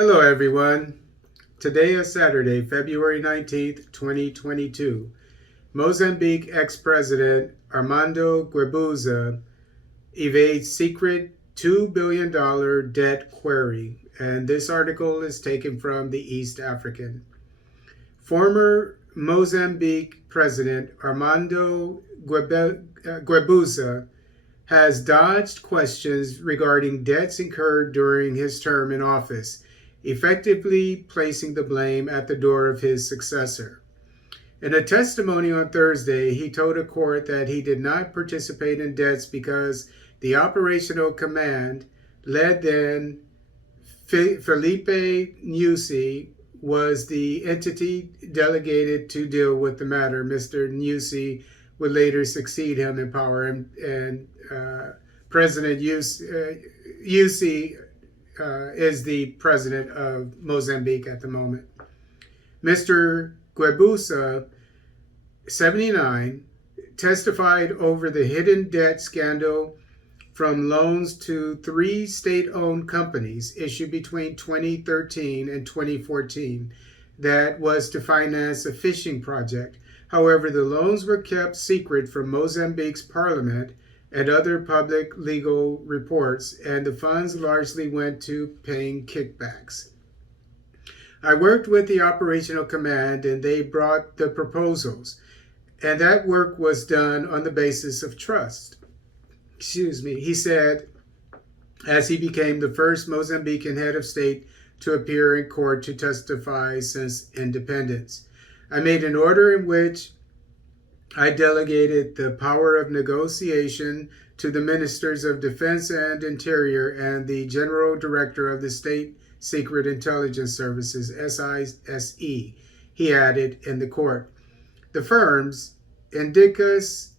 Hello, everyone. Today is Saturday, February 19th, 2022. Mozambique ex-president Armando Guebuza evades secret $2 billion debt query. And this article is taken from the East African. Former Mozambique President Armando Guebuza has dodged questions regarding debts incurred during his term in office, effectively placing the blame at the door of his successor. In a testimony on Thursday, he told a court that he did not participate in debts because the operational command, led then Felipe Nyusi, was the entity delegated to deal with the matter. Mr. Nyusi would later succeed him in power, and President Nyusi is the president of Mozambique at the moment. Mr. Guebuza, 79, testified over the hidden debt scandal from loans to 3 state-owned companies issued between 2013 and 2014 that was to finance a fishing project. However, the loans were kept secret from Mozambique's parliament and other public legal reports, and the funds largely went to paying kickbacks. I worked with the operational command and they brought the proposals, and that work was done on the basis of trust. He said, as he became the first Mozambican head of state to appear in court to testify since independence. I made an order in which I delegated the power of negotiation to the ministers of defense and interior and the general director of the state secret intelligence services, SISE, he added in the court. The firms, Indicus,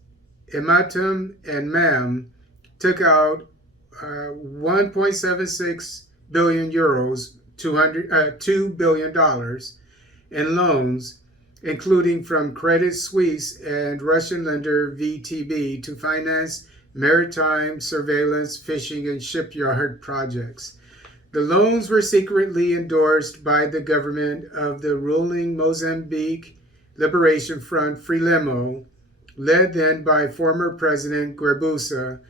Imatum, and MAM, took out 1.76 billion euros, $2 billion in loans, including from Credit Suisse and Russian lender VTB, to finance maritime surveillance, fishing, and shipyard projects. The loans were secretly endorsed by the government of the ruling Mozambique Liberation Front Frelimo, led then by former President Guebuza,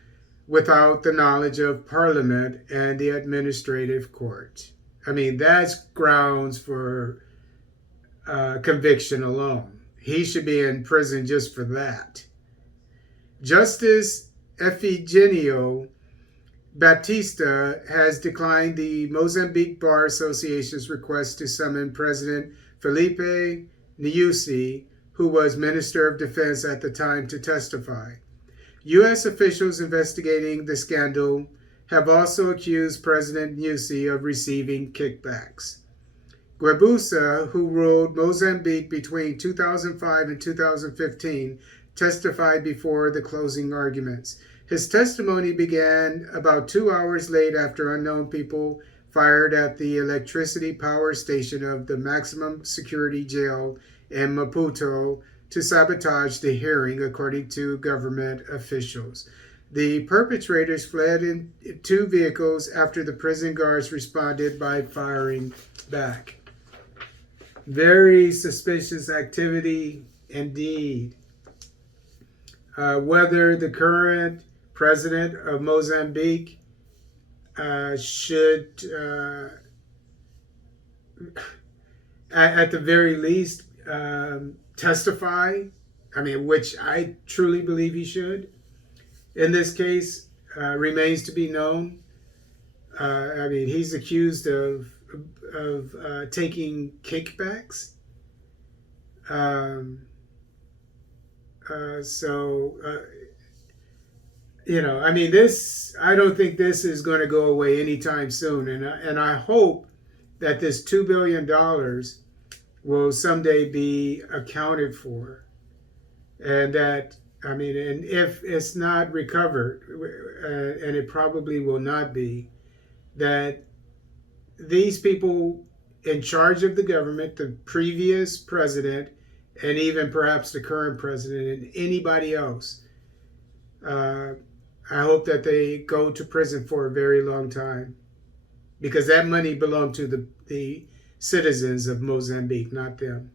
without the knowledge of Parliament and the administrative court. I mean, that's grounds for conviction alone. He should be in prison just for that. Justice Efigenio Baptista has declined the Mozambique Bar Association's request to summon President Felipe Nyusi, who was Minister of Defense at the time, to testify. U.S. officials investigating the scandal have also accused President Nyusi of receiving kickbacks. Guebuza, who ruled Mozambique between 2005 and 2015, testified before the closing arguments. His testimony began about 2 hours late after unknown people fired at the electricity power station of the maximum security jail in Maputo to sabotage the hearing, according to government officials. The perpetrators fled in 2 vehicles after the prison guards responded by firing back. Very suspicious activity indeed. Whether the current president of Mozambique should, at the very least, testify, which I truly believe he should, in this case, remains to be known. He's accused of taking kickbacks. This, I don't think this is going to go away anytime soon. And I hope that this $2 billion will someday be accounted for. And that, and if it's not recovered, and it probably will not be, that these people in charge of the government, the previous president, and even perhaps the current president and anybody else, I hope that they go to prison for a very long time. because that money belonged to the citizens of Mozambique, not them.